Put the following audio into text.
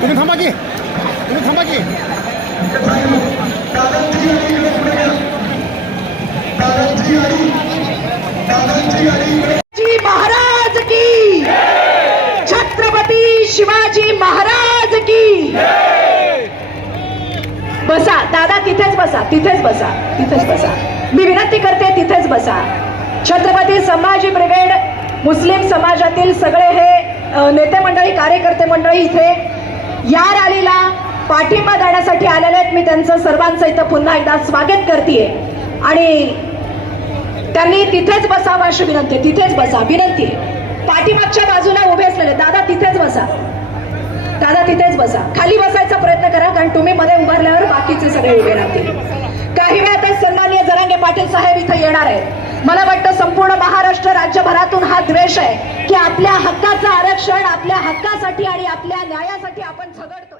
तुम्ही थांबा की तुम्ही थांबा की शिवाजी महाराज की छत्रपती शिवाजी महाराज की बसा दादा तिथेच बसा तिथेच बसा तिथेच बसा मी विनंती करते तिथेच बसा. छत्रपती संभाजी ब्रिगेड मुस्लिम समाजातील सगळे हे नेते मंडळी कार्यकर्ते मंडळी इथे या रॅलीला पाठिंबा देण्यासाठी आलेले आहेत. मी त्यांचं सर्वांचं इथं पुन्हा एकदा स्वागत करते आणि त्यांनी तिथेच बसावं अशी विनंती तिथेच बसा. विनंती पाठीमागच्या बाजूला उभे असलेले दादा तिथेच बसा. दादा तिथेच बसा. खाली बसायचा प्रयत्न करा कारण तुम्ही मध्ये उभारल्यावर बाकीचे सगळे उभे राहतील. काही वेळातच सन्माननीय जरांगे पाटील साहेब इथे येणार आहेत. मला वाटतं संपूर्ण महाराष्ट्र राज्यभरातून हा द्वेष आहे की आपल्या हक्काचं हक्कासाठी आणि आपल्या न्यायासाठी आपण झगडतो.